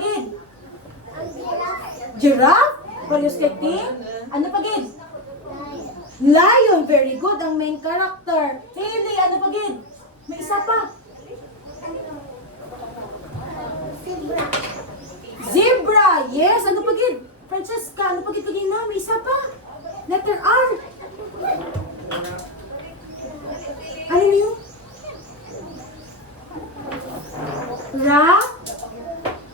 pagid? Giraffe? Pareho kay King? Ano pagid? Lion, very good. Ang main character. Hailey, ano pagid? May isa pa. Zebra, yes. Ano pagid? Francesca, ano pagid na? May isa pa. Letter R. Ano yun?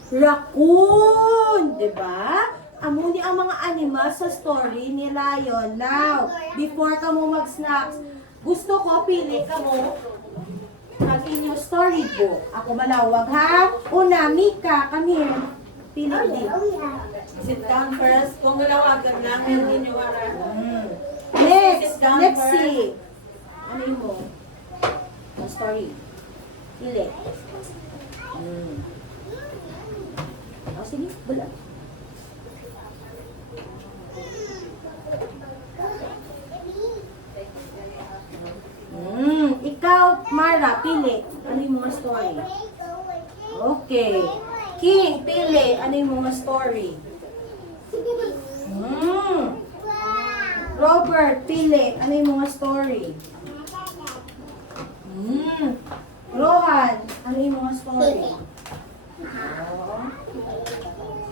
Raccoon, diba? Amo ni ang mga animal sa story ni Lion. Now, before ka mo mag-snacks, gusto ko pili ka mo ang inyong storybook. Ako malawag ha? Una, Mika, come here. Pili din. Sit down first. Kung malawagan lang, hindi nyo wala. Next, Lexi. Ano yun mo? Ang story. Pili. O, sige, bala. Ikaw, Mara, pili. Ano yung mga story? Okay. King, pili. Ano yung mga story? Robert, pili. Ano yung mga story? Rohan, ano yung mga story?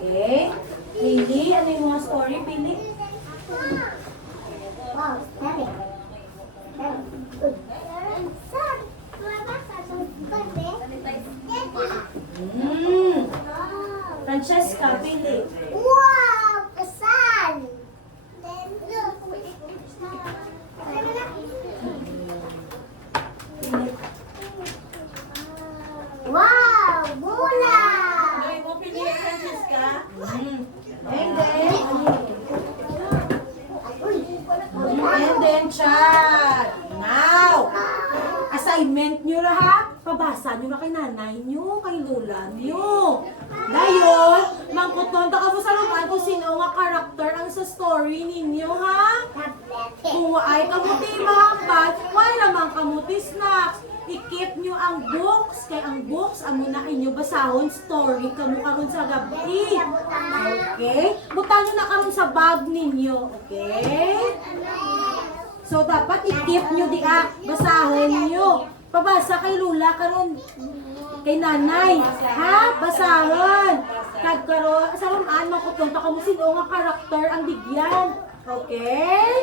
Okay. Hailey, ano yung mga story? Pili. Francesca, pili. Wow! Kasal! Wow! Bula! Gawin mo pili, Francesca. And then, chat. Now, assignment nyo na ha. Pabasa nyo na kay nanay nyo, kay lula nyo. Dayon, mangkutonta ka mo sa naman kung sino nga karakter ang sa story ninyo, ha? Kung ay kamuti mahambal, why naman kamuti snacks? I-keep nyo ang books, kay ang books, amo na inyo basahon story kamo karon sa gabi. Okay? Butan nyo na karon sa bag ninyo, okay? So, dapat i-keep nyo di basahon nyo. Pabasa kay Lula karon kay nanay, ha? Basahon. Kag karon sa rumaan makutonta ka mo sino nga karakter ang bigyan. Okay?